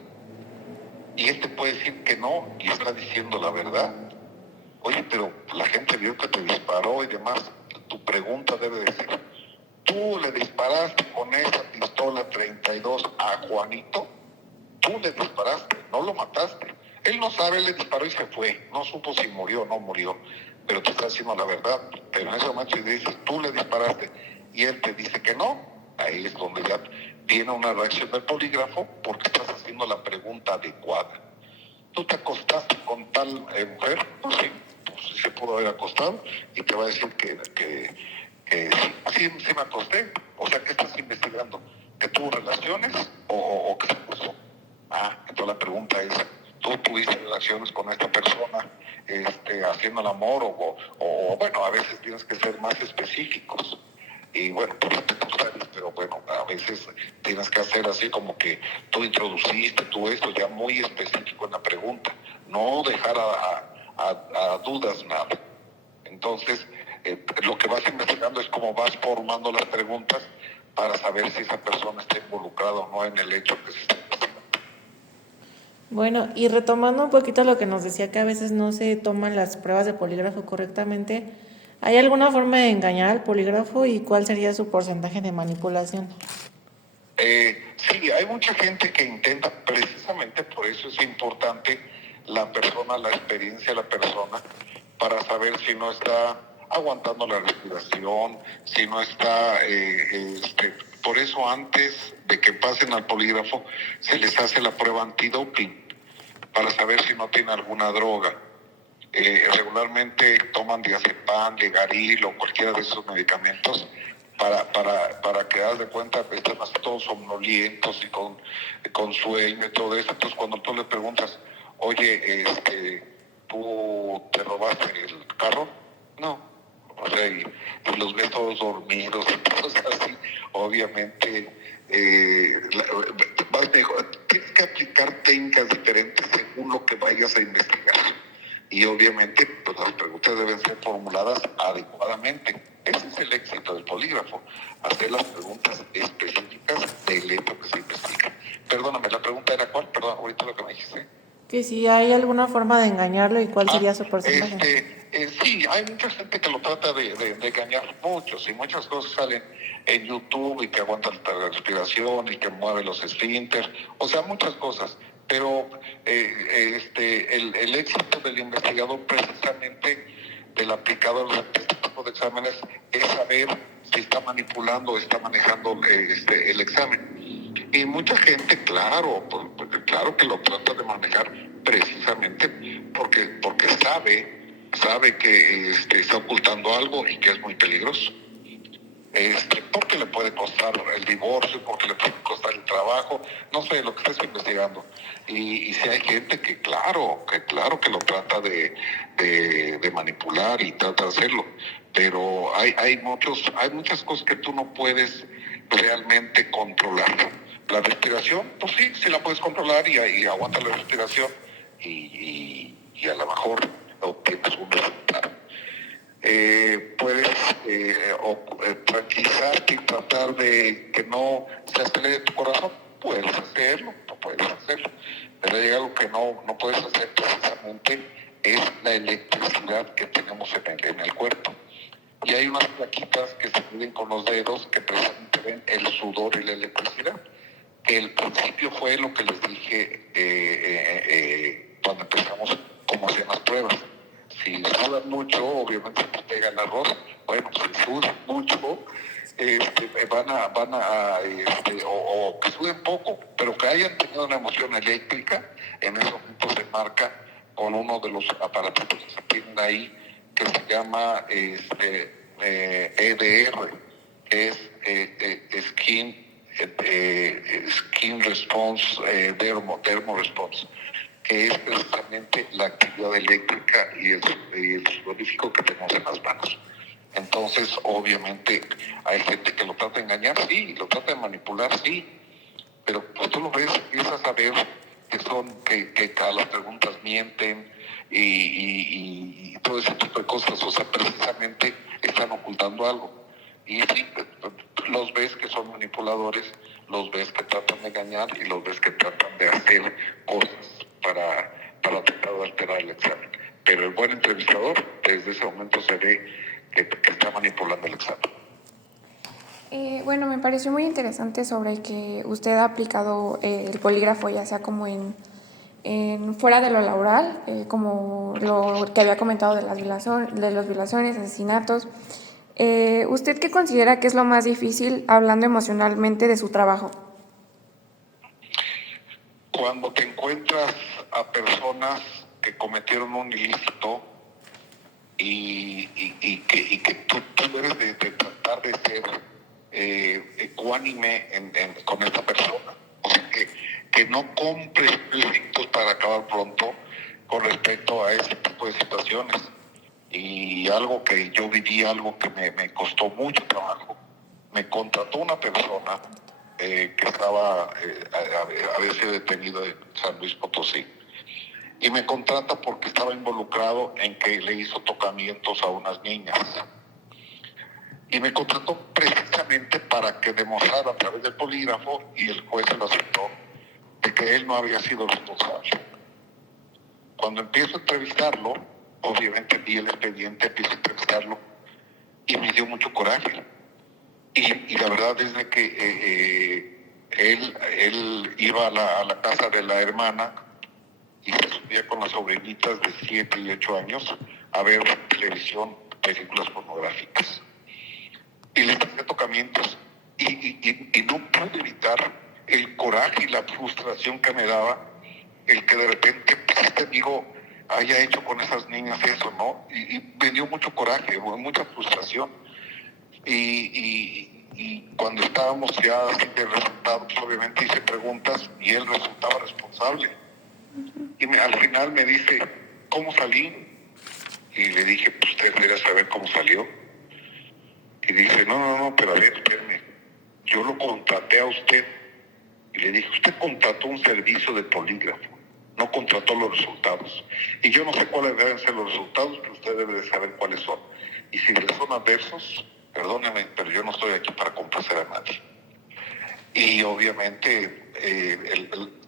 Y él te puede decir que no y está diciendo la verdad. Oye, pero la gente vio que te disparó y demás. Tu pregunta debe decir, ¿tú le disparaste con esa pistola 32 a Juanito? Tú le disparaste, no lo mataste. Él no sabe, él le disparó y se fue. No supo si murió o no murió. Pero tú estás diciendo la verdad. Pero en ese momento si dices, tú le disparaste y él te dice que no, ahí es donde ya viene una reacción del polígrafo porque estás haciendo la pregunta adecuada. ¿Tú te acostaste con tal mujer? Pues sí, pues sí se pudo haber acostado y te va a decir que sí me acosté. O sea, ¿qué estás investigando? ¿Que tuvo relaciones o que se acostó? Entonces la pregunta es, ¿tú tuviste relaciones con esta persona haciendo el amor? O bueno, a veces tienes que ser más específicos. Y bueno, por eso te acostales, pero bueno, a veces tienes que hacer así como que tú introduciste, tú esto, ya muy específico en la pregunta. No dejar a dudas nada. Entonces, lo que vas investigando es cómo vas formando las preguntas para saber si esa persona está involucrada o no en el hecho que se está investigando. Bueno, y retomando un poquito lo que nos decía que a veces no se toman las pruebas de polígrafo correctamente, ¿hay alguna forma de engañar al polígrafo y cuál sería su porcentaje de manipulación? Sí, hay mucha gente que intenta, precisamente por eso es importante la persona, la experiencia de la persona, para saber si no está aguantando la respiración, si no está, por eso antes de que pasen al polígrafo se les hace la prueba antidoping para saber si no tiene alguna droga. Regularmente toman diazepam, Legaril o cualquiera de esos medicamentos para que haz de cuenta que están así todos somnolientos y con sueño y todo eso. Entonces cuando tú le preguntas, oye, ¿tú te robaste el carro? No. O sea, y los ves todos dormidos y cosas así. Obviamente vas mejor. Tienes que aplicar técnicas diferentes según lo que vayas a investigar. Y obviamente pues, las preguntas deben ser formuladas adecuadamente. Ese es el éxito del polígrafo, hacer las preguntas específicas del hecho que se investiga. Perdóname, la pregunta era ¿cuál? Perdón, ahorita lo que me dijiste. Que si hay alguna forma de engañarlo y cuál sería su porcentaje. Sí, hay mucha gente que lo trata de engañar muchos y muchas cosas salen en YouTube y que aguanta la respiración y que mueve los esfínteres, o sea, muchas cosas. Pero el éxito del investigador precisamente del aplicador de tipo de exámenes es saber si está manipulando o está manejando el examen. Y mucha gente, claro, claro que lo trata de manejar precisamente porque sabe que está ocultando algo y que es muy peligroso. Porque le puede costar el divorcio, porque le puede costar el trabajo, no sé, lo que estés investigando. Y si hay gente que claro que lo trata de manipular y trata de hacerlo, pero hay muchas cosas que tú no puedes realmente controlar. La respiración, pues sí la puedes controlar y aguanta la respiración y a lo mejor obtienes un resultado. Puedes tranquilizarte y tratar de que no se acelere tu corazón, puedes hacerlo, pero hay algo que no puedes hacer precisamente, es la electricidad que tenemos en el cuerpo. Y hay unas plaquitas que se miden con los dedos que precisamente ven el sudor y la electricidad. Que el principio fue lo que les dije cuando empezamos, cómo hacían las pruebas. Si sudan mucho, obviamente se pega el arroz. Bueno, si sudan mucho, o que suden poco, pero que hayan tenido una emoción eléctrica, en ese momento se marca con uno de los aparatos que se tienen ahí, que se llama EDR, que es Skin Response, Dermo Response, que es precisamente la actividad eléctrica y el sudorífico que tenemos en las manos. Entonces, obviamente, hay gente que lo trata de engañar, sí, lo trata de manipular, sí, pero pues tú lo ves, empiezas a ver que a las preguntas mienten y todo ese tipo de cosas, o sea, precisamente están ocultando algo. Y sí, los ves que son manipuladores, los ves que tratan de engañar y los ves que tratan de hacer cosas para tratar de alterar el examen. Pero el buen entrevistador, desde ese momento se ve que está manipulando el examen. Bueno, me pareció muy interesante sobre que usted ha aplicado el polígrafo, ya sea como en fuera de lo laboral, como lo que había comentado de las violaciones, asesinatos. ¿Usted qué considera que es lo más difícil hablando emocionalmente de su trabajo? Cuando te encuentras a personas que cometieron un ilícito y que tú debes de tratar de ser ecuánime con esta persona. O sea, que no compres ilícitos para acabar pronto con respecto a ese tipo de situaciones. Y algo que yo viví, algo que me costó mucho trabajo, me contrató una persona que había sido detenido en San Luis Potosí. Y me contrata porque estaba involucrado en que le hizo tocamientos a unas niñas. Y me contrató precisamente para que demostrara a través del polígrafo, y el juez lo aceptó, de que él no había sido responsable. Cuando empiezo a entrevistarlo, obviamente vi el expediente, empiezo a entrevistarlo, y me dio mucho coraje. Y la verdad es de que él iba a la casa de la hermana y se subía con las sobrinitas de 7 y 8 años a ver televisión, películas pornográficas. Y les hacía tocamientos y no pude evitar el coraje y la frustración que me daba el que de repente pues, este amigo haya hecho con esas niñas eso, ¿no? Y me dio mucho coraje, mucha frustración. Y cuando estábamos ya así de resultados, pues, obviamente hice preguntas y él resultaba responsable. Y al final me dice, ¿cómo salí? Y le dije, pues usted debería saber cómo salió. Y dice, no, pero a ver, espérame, yo lo contraté a usted. Y le dije, usted contrató un servicio de polígrafo, no contrató los resultados. Y yo no sé cuáles deben ser los resultados, pero usted debe de saber cuáles son. Y si les son adversos, perdóneme, pero yo no estoy aquí para complacer a nadie. Y obviamente,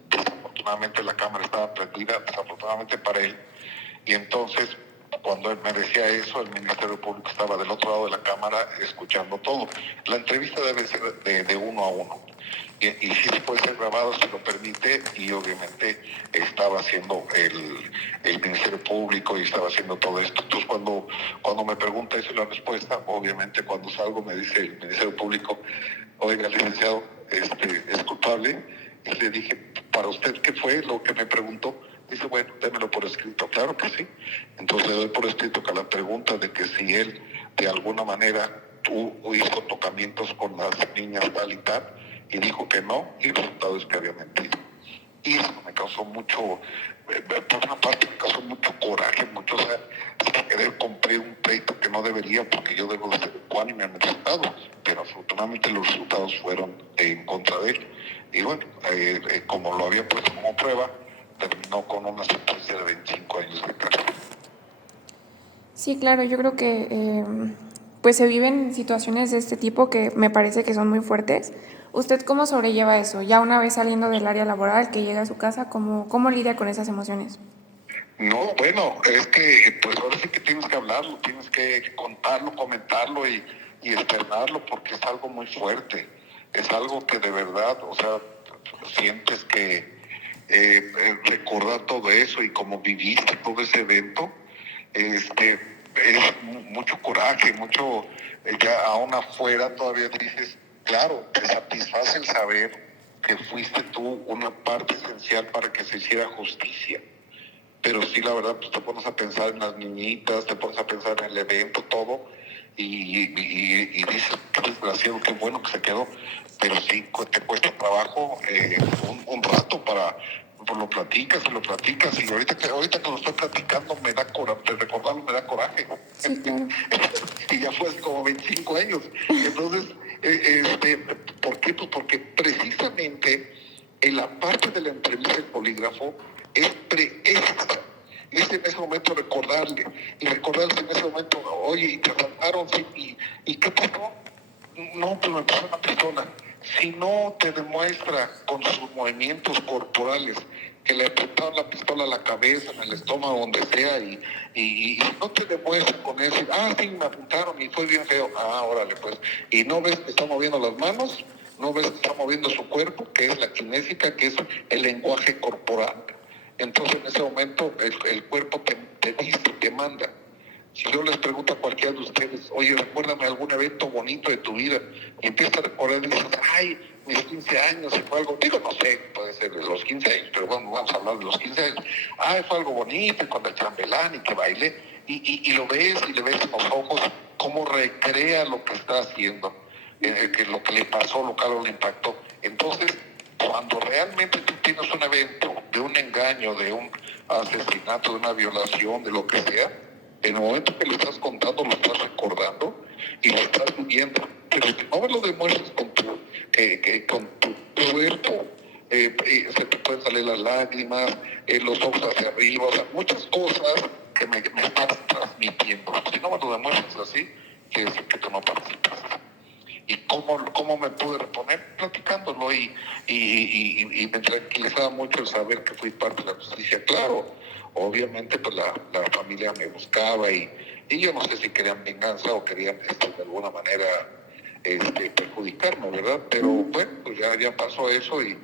desafortunadamente la cámara estaba prendida, desafortunadamente para él. Y entonces, cuando él me decía eso, el Ministerio Público estaba del otro lado de la cámara escuchando todo. La entrevista debe ser de uno a uno. y sí se puede ser grabado si lo permite, y obviamente estaba haciendo el Ministerio Público y estaba haciendo todo esto. Entonces cuando me pregunta eso y la respuesta, obviamente cuando salgo me dice el Ministerio Público, oiga, licenciado, es culpable. Y le dije, ¿para usted qué fue lo que me preguntó? Dice, bueno, démelo por escrito. Claro que sí. Entonces le doy por escrito que la pregunta de que si él de alguna manera hizo tocamientos con las niñas tal y tal, y dijo que no, y el resultado es que había mentido. Y eso me causó mucho, por una parte me causó mucho coraje, mucho, o sea, sin querer compré un pleito que no debería, porque yo debo de ser ecuánime en el resultado, pero afortunadamente los resultados fueron en contra de él. Y bueno, como lo había puesto como prueba, terminó con una sentencia de 25 años de cárcel. Sí, claro, yo creo que pues se viven situaciones de este tipo que me parece que son muy fuertes. ¿Usted cómo sobrelleva eso? Ya una vez saliendo del área laboral, que llega a su casa, ¿cómo lidia con esas emociones? No, bueno, es que pues ahora sí que tienes que hablarlo, tienes que contarlo, comentarlo y externarlo, porque es algo muy fuerte, es algo que de verdad, o sea, sientes que recordar todo eso y cómo viviste todo ese evento, es mucho coraje, mucho, ya aún afuera todavía dices, claro, te satisface el saber que fuiste tú una parte esencial para que se hiciera justicia. Pero sí, la verdad, pues te pones a pensar en las niñitas, te pones a pensar en el evento, todo, y dices, qué desgraciado, qué bueno que se quedó, pero sí te cuesta trabajo un rato para, pues lo platicas, y ahorita que lo estoy platicando me da coraje, de recordarlo me da coraje, Sí, claro. y ya fue hace como 25 años, entonces, ¿por qué? Pues porque precisamente en la parte de la entrevista del polígrafo, es en ese momento recordarle, y recordarle en ese momento, oye, y te asaltaron, sí, y ¿qué pasó? No, pues me pasó una pistola. Si no te demuestra con sus movimientos corporales que le apuntaron la pistola a la cabeza, en el estómago, donde sea, y no te demuestra con eso, sí, me apuntaron y fue bien feo, órale, pues, y no ves que está moviendo las manos, no ves que está moviendo su cuerpo, que es la kinésica, que es el lenguaje corporal. Entonces en ese momento el cuerpo te dice, te manda. Si yo les pregunto a cualquiera de ustedes, oye, recuérdame algún evento bonito de tu vida, y empiezas a recordar y dices, mis 15 años, y fue algo, digo, no sé, puede ser de los 15 años, pero bueno, vamos a hablar de los 15 años. Fue algo bonito, y con el chambelán, y que bailé, y lo ves, y le ves en los ojos cómo recrea lo que está haciendo, que lo que le pasó, lo que algo le impactó. Entonces, cuando realmente tú tienes un evento de un engaño, de un asesinato, de una violación, de lo que sea, en el momento que lo estás contando, lo estás recordando y lo estás viviendo. Pero si no me lo demuestras con con tu cuerpo, se te pueden salir las lágrimas, los ojos hacia arriba, o sea, muchas cosas que me estás transmitiendo. Si no me lo demuestras así, quiere decir que tú no participas. ¿Y cómo me pude reponer? Platicándolo y me tranquilizaba mucho el saber que fui parte de la justicia. Claro, obviamente pues la familia me buscaba y yo no sé si querían venganza o querían de alguna manera perjudicarme, ¿verdad? Pero bueno, pues ya pasó eso y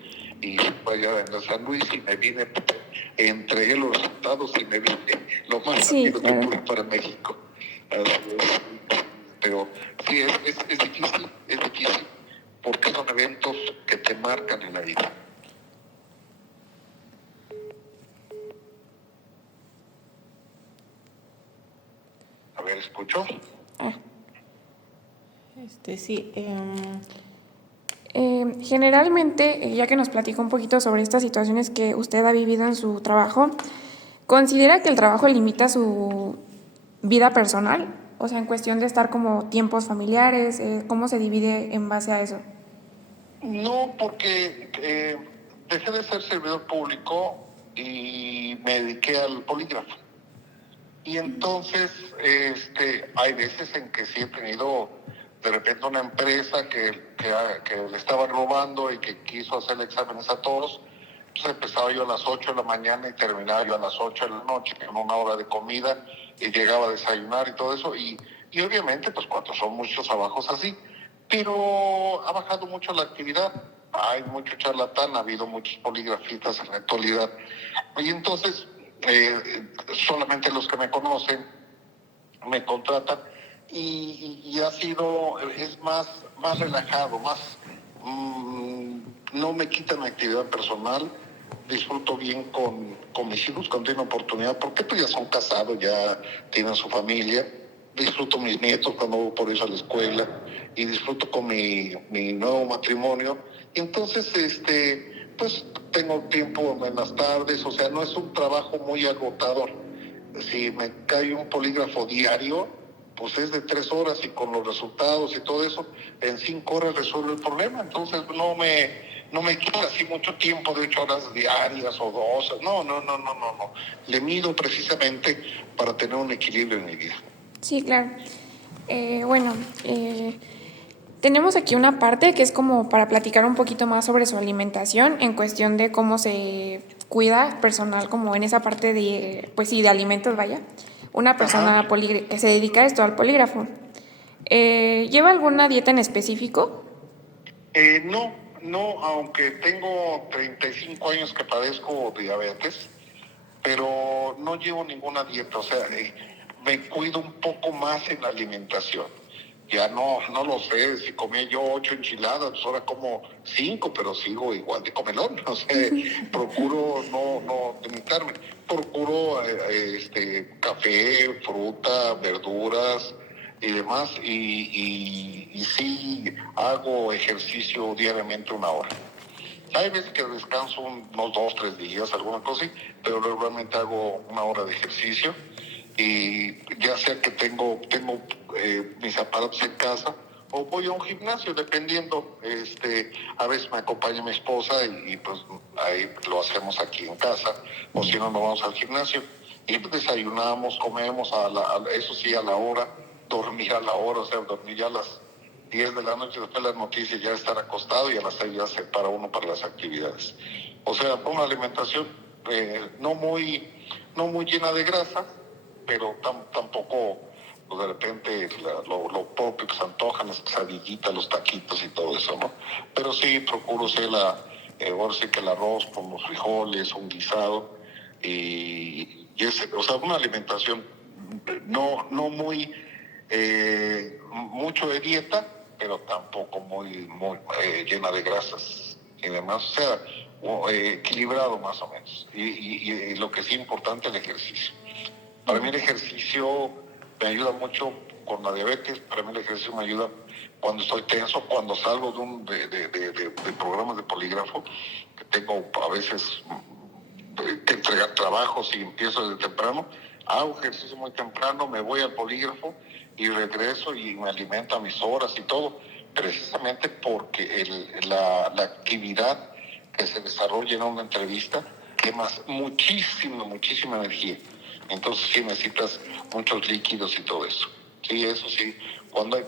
fue allá en San Luis y me vine, entregué los resultados y me vine lo más Sí, rápido que claro. pude para México. Así es. Pero sí, es difícil, porque son eventos que te marcan en la vida. A ver, ¿escucho? Ah. Sí. Generalmente, ya que nos platicó un poquito sobre estas situaciones que usted ha vivido en su trabajo, ¿considera que el trabajo limita su vida personal? O sea, en cuestión de estar como tiempos familiares, ¿cómo se divide en base a eso? No, porque dejé de ser servidor público y me dediqué al polígrafo. Y entonces, hay veces en que sí he tenido de repente una empresa que le estaban robando y que quiso hacerle exámenes a todos. Entonces empezaba yo a las 8 de la mañana y terminaba yo a las 8 de la noche, en una hora de comida, y llegaba a desayunar y todo eso. Y obviamente, pues cuando son muchos trabajos así, pero ha bajado mucho la actividad. hay mucho charlatán, ha habido muchos poligrafistas en la actualidad. Y entonces, solamente los que me conocen me contratan y ha sido, es más relajado, no me quitan mi actividad personal, disfruto bien con mis hijos cuando tienen oportunidad, porque pues ya son casados, ya tienen su familia, disfruto mis nietos cuando voy por eso a la escuela y disfruto con mi nuevo matrimonio. Y entonces, pues tengo tiempo en las tardes, o sea, no es un trabajo muy agotador. Si me cae un polígrafo diario, pues es de 3 horas y con los resultados y todo eso, en 5 horas resuelvo el problema. Entonces no me quita así mucho tiempo de 8 horas diarias o 12. No. Le mido precisamente para tener un equilibrio en mi vida. Sí, claro. Bueno, tenemos aquí una parte que es como para platicar un poquito más sobre su alimentación en cuestión de cómo se cuida personal, como en esa parte de, pues sí, de alimentos, vaya. Una persona que se dedica a esto, al polígrafo. ¿Lleva alguna dieta en específico? No, aunque tengo 35 años que padezco diabetes, pero no llevo ninguna dieta, o sea, me cuido un poco más en la alimentación. Ya no lo sé, si comía yo 8 enchiladas, pues ahora como 5, pero sigo igual de comelón, o sea, procuro no limitarme, procuro café, fruta, verduras y demás, y sí hago ejercicio diariamente 1 hora. Hay veces que descanso unos 2, 3 días, alguna cosa así, pero regularmente hago 1 hora de ejercicio y ya sea que tengo mis aparatos en casa o voy a un gimnasio, dependiendo. A veces me acompaña mi esposa y pues ahí lo hacemos aquí en casa, o si no, nos vamos al gimnasio y pues desayunamos, comemos, eso sí, a la hora, dormir a la hora, o sea, dormir ya a las 10 de la noche después de las noticias, ya estar acostado y a las 6 ya se para uno para las actividades. O sea, una alimentación no muy llena de grasa, pero tampoco pues, de repente lo propio que se antojan, las quesadillitas, los taquitos y todo eso, ¿no? Pero sí procuro ser ahora sí que el arroz con los frijoles, un guisado, o sea, una alimentación no muy mucho de dieta, pero tampoco muy llena de grasas y demás, o sea, equilibrado más o menos. Y lo que sí es importante, el ejercicio. Para mí el ejercicio me ayuda mucho con la diabetes, para mí el ejercicio me ayuda cuando estoy tenso, cuando salgo de programas de polígrafo, que tengo a veces que entregar trabajos y empiezo desde temprano, hago ejercicio muy temprano, me voy al polígrafo y regreso y me alimento a mis horas y todo, precisamente porque la actividad que se desarrolla en una entrevista quemas muchísima energía. Entonces sí necesitas muchos líquidos y todo eso. Sí, eso sí.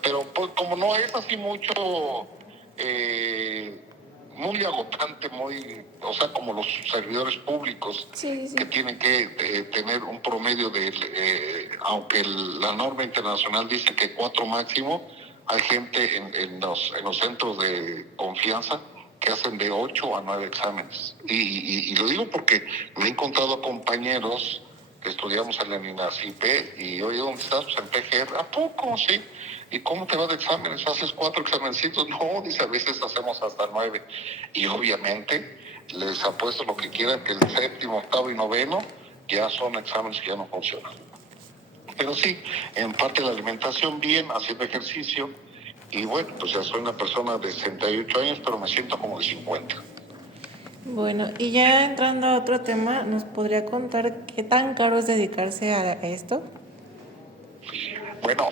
Pero pues, como no es así mucho, muy agotante, o sea, como los servidores públicos Sí. que tienen que tener un promedio aunque la norma internacional dice que 4 máximo, hay gente en los centros de confianza que hacen de 8 a 9 exámenes. Y lo digo porque me he encontrado compañeros que estudiamos en la INACIP y oye, ¿dónde estás? Pues en PGR. ¿A poco? Sí. ¿Y cómo te va de exámenes? ¿Haces 4 examencitos? No, dice, a veces hacemos hasta 9. Y obviamente les apuesto lo que quieran, que el 7º, 8º y 9º ya son exámenes que ya no funcionan. Pero sí, en parte la alimentación bien, haciendo ejercicio. Y bueno, pues ya soy una persona de 68 años, pero me siento como de 50. Bueno, y ya entrando a otro tema, ¿nos podría contar qué tan caro es dedicarse a esto? Bueno,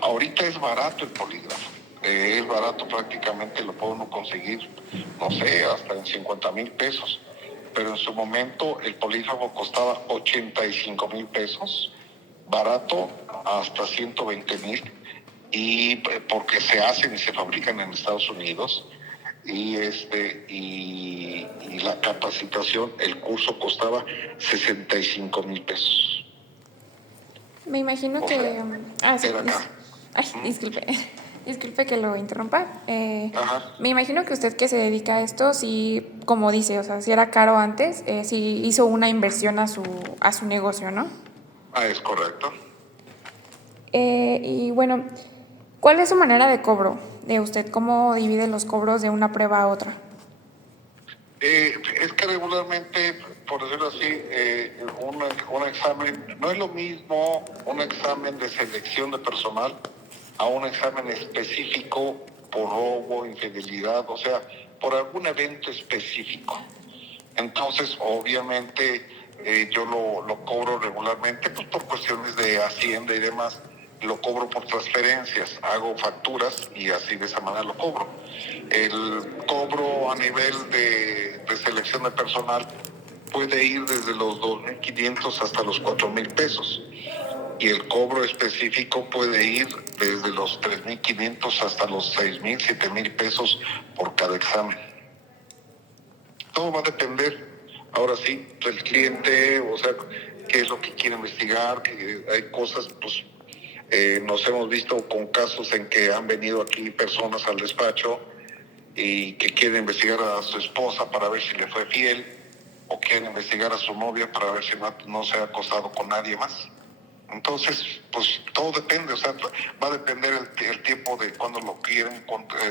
ahorita es barato el polígrafo. Es barato, prácticamente lo puede uno conseguir, no sé, hasta en 50,000 pesos. Pero en su momento el polígrafo costaba 85,000 pesos, barato hasta 120,000, y porque se hacen y se fabrican en Estados Unidos. Y la capacitación, el curso costaba 65,000 pesos. Me imagino O que... sea, Ah, sí. era acá. Ay, disculpe. Disculpe que lo interrumpa. Ajá. Me imagino que usted que se dedica a esto, sí, como dice, o sea, si era caro antes, sí hizo una inversión a su negocio, ¿no? Es correcto. Y bueno, ¿cuál es su manera de cobro de usted? ¿Cómo divide los cobros de una prueba a otra? Es que regularmente, por decirlo así, un examen, no es lo mismo un examen de selección de personal a un examen específico por robo, infidelidad, o sea, por algún evento específico. Entonces, obviamente, yo lo cobro regularmente, pues por cuestiones de Hacienda y demás, lo cobro por transferencias, hago facturas y así de esa manera lo cobro. El cobro a nivel de selección de personal puede ir desde los 2.500 hasta los 4.000 pesos. Y el cobro específico puede ir desde los 3.500 hasta los 6.000, 7.000 pesos por cada examen. Todo va a depender, ahora sí, del cliente, o sea, qué es lo que quiere investigar, que hay cosas, pues, nos hemos visto con casos en que han venido aquí personas al despacho y que quieren investigar a su esposa para ver si le fue fiel, o quieren investigar a su novia para ver si no se ha acostado con nadie más. Entonces, pues todo depende, o sea, va a depender el tiempo de cuando lo quieren,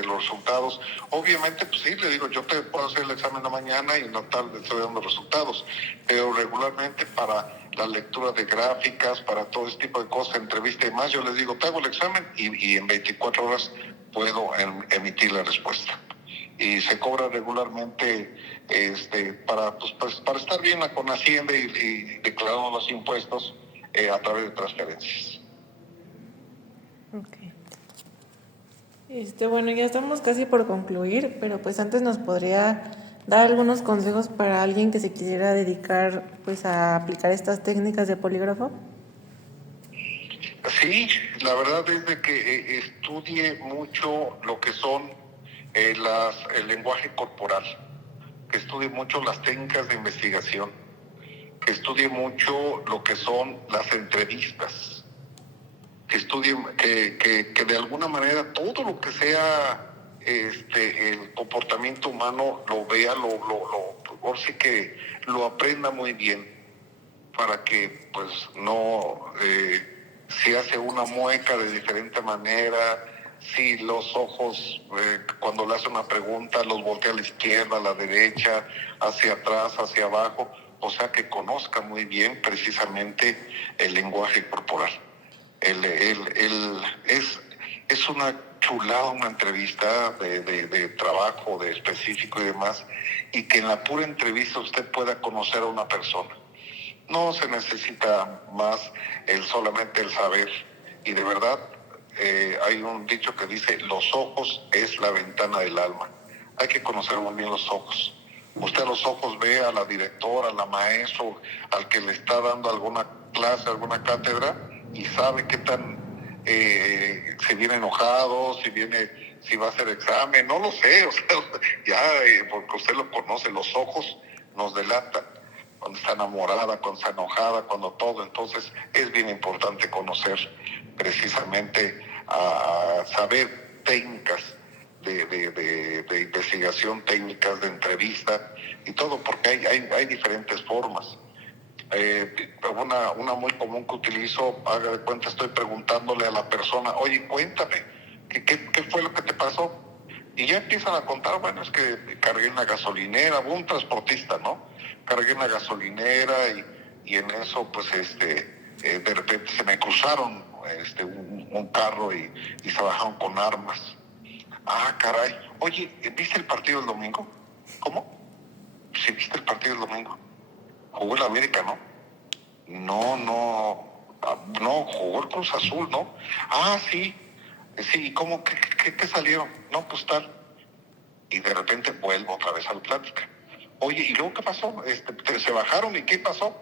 los resultados. Obviamente, pues sí, le digo, yo te puedo hacer el examen en la mañana y en la tarde estoy dando resultados, pero regularmente para la lectura de gráficas, para todo este tipo de cosas, entrevista y más, yo les digo, te hago el examen y en 24 horas puedo emitir la respuesta. Y se cobra regularmente para estar bien con Hacienda y declarando los impuestos a través de transferencias. Ok. Bueno, ya estamos casi por concluir, pero pues antes nos podría dar algunos consejos para alguien que se quisiera dedicar pues a aplicar estas técnicas de polígrafo. Sí, la verdad es de que estudie mucho lo que son el lenguaje corporal, que estudie mucho las técnicas de investigación, que estudie mucho lo que son las entrevistas, que estudie, que de alguna manera todo lo que sea el comportamiento humano lo vea, por sí que lo aprenda muy bien, para que pues no, si hace una mueca de diferente manera, si los ojos, cuando le hace una pregunta, los voltea a la izquierda, a la derecha, hacia atrás, hacia abajo, o sea que conozca muy bien precisamente el lenguaje corporal. Es una chulada una entrevista de trabajo, de específico y demás, y que en la pura entrevista usted pueda conocer a una persona. No se necesita más solamente el saber. Y de verdad, hay un dicho que dice, los ojos es la ventana del alma. Hay que conocer muy bien los ojos. Usted a los ojos ve a la directora, a la maestra, al que le está dando alguna clase, alguna cátedra, y sabe qué tan, si viene enojado, si va a hacer examen, no lo sé, o sea, ya, porque usted lo conoce, los ojos nos delatan cuando está enamorada, cuando está enojada, cuando todo. Entonces es bien importante conocer precisamente, a saber técnicas de investigación, técnicas de entrevista y todo, porque hay diferentes formas. Una muy común que utilizo, haga de cuenta, estoy preguntándole a la persona, oye, cuéntame, ¿qué fue lo que te pasó? Y ya empiezan a contar, bueno, es que cargué en la gasolinera, un transportista, ¿no? Cargué en la gasolinera y en eso, pues, de repente se me cruzaron un carro y se bajaron con armas. Ah, caray. Oye, ¿viste el partido del domingo? ¿Cómo? Sí, ¿viste el partido del domingo? Jugó el América, ¿no? No, jugó el Cruz Azul, ¿no? Ah, sí. Sí, ¿y cómo? ¿Qué salieron? No, pues tal. Y de repente vuelvo otra vez a la plática. Oye, ¿y luego qué pasó? ¿Se bajaron y qué pasó?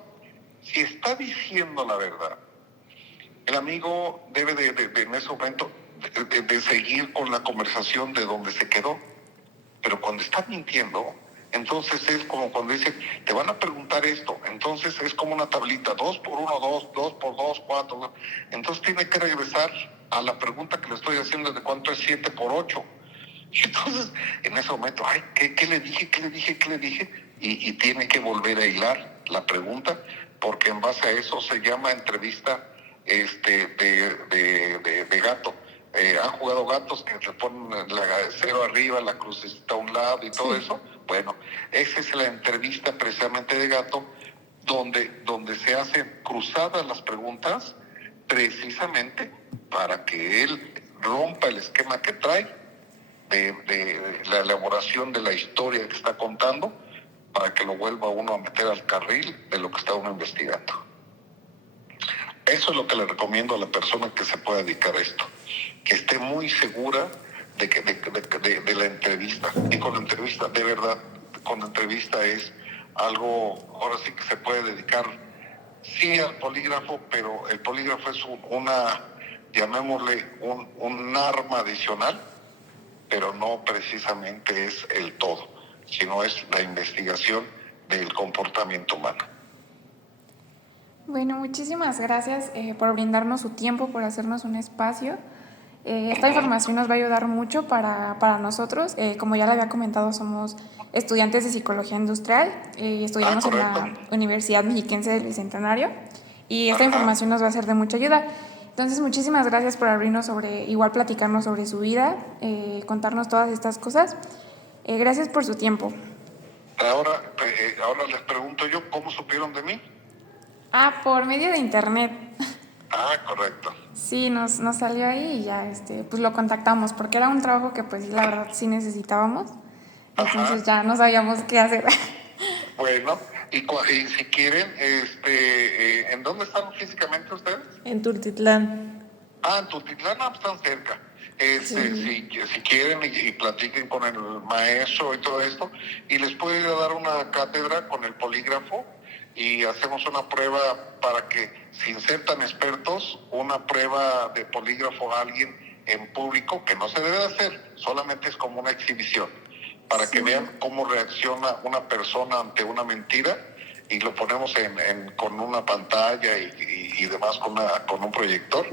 Si está diciendo la verdad, el amigo debe en ese momento de seguir con la conversación de donde se quedó. Pero cuando está mintiendo, Entonces es como cuando dicen, te van a preguntar esto, entonces es como una tablita, 2 por 1, 2, 2 por 2, 4, 2. Entonces tiene que regresar a la pregunta que le estoy haciendo de cuánto es 7 por 8. Y entonces, en ese momento, ay, ¿qué le dije? ¿Qué le dije? ¿Qué le dije? Y tiene que volver a hilar la pregunta, porque en base a eso se llama entrevista de gato. ¿Han jugado gatos que le ponen la cero arriba, la crucecita a un lado y todo eso? Bueno, esa es la entrevista precisamente de gato, donde se hacen cruzadas las preguntas, precisamente para que él rompa el esquema que trae de la elaboración de la historia que está contando, para que lo vuelva uno a meter al carril de lo que está uno investigando. Eso es lo que le recomiendo a la persona que se pueda dedicar a esto, que esté muy segura de la entrevista. Y con la entrevista, de verdad, con la entrevista es algo, ahora sí que se puede dedicar, sí, al polígrafo, pero el polígrafo es llamémosle, un arma adicional, pero no precisamente es el todo, sino es la investigación del comportamiento humano. Bueno, muchísimas gracias por brindarnos su tiempo, por hacernos un espacio. Esta información nos va a ayudar mucho para nosotros. Como ya le había comentado, somos estudiantes de Psicología Industrial. Estudiamos en la Universidad Mexiquense del Bicentenario y esta información nos va a ser de mucha ayuda. Entonces, muchísimas gracias por abrirnos igual platicarnos sobre su vida, contarnos todas estas cosas. Gracias por su tiempo. Ahora les pregunto yo, ¿cómo supieron de mí? Por medio de internet. Correcto. Sí, nos salió ahí y ya pues lo contactamos porque era un trabajo que pues la verdad sí necesitábamos. Entonces ya no sabíamos qué hacer. Bueno, y si quieren, ¿en dónde están físicamente ustedes? En Tultitlán. En Tultitlán, están cerca. Si quieren y platiquen con el maestro y todo esto, y les puedo ir a dar una cátedra con el polígrafo y hacemos una prueba para que, sin ser tan expertos, una prueba de polígrafo a alguien en público, que no se debe hacer, solamente es como una exhibición, para que vean cómo reacciona una persona ante una mentira, y lo ponemos con una pantalla y demás con un proyector,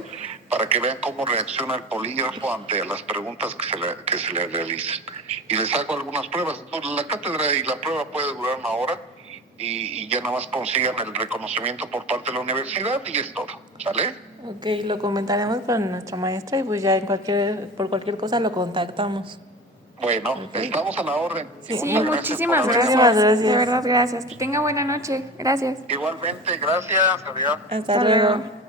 para que vean cómo reacciona el polígrafo ante las preguntas que se le realicen. Y les hago algunas pruebas. Entonces, la cátedra y la prueba puede durar 1 hora, y ya nada más consigan el reconocimiento por parte de la universidad y es todo, ¿sale? Ok, lo comentaremos con nuestra maestra y pues ya por cualquier cosa lo contactamos. Bueno, estamos a la orden. Sí, muchísimas gracias. De verdad, gracias. Que tenga buena noche. Gracias. Igualmente, gracias. Adiós. Hasta luego.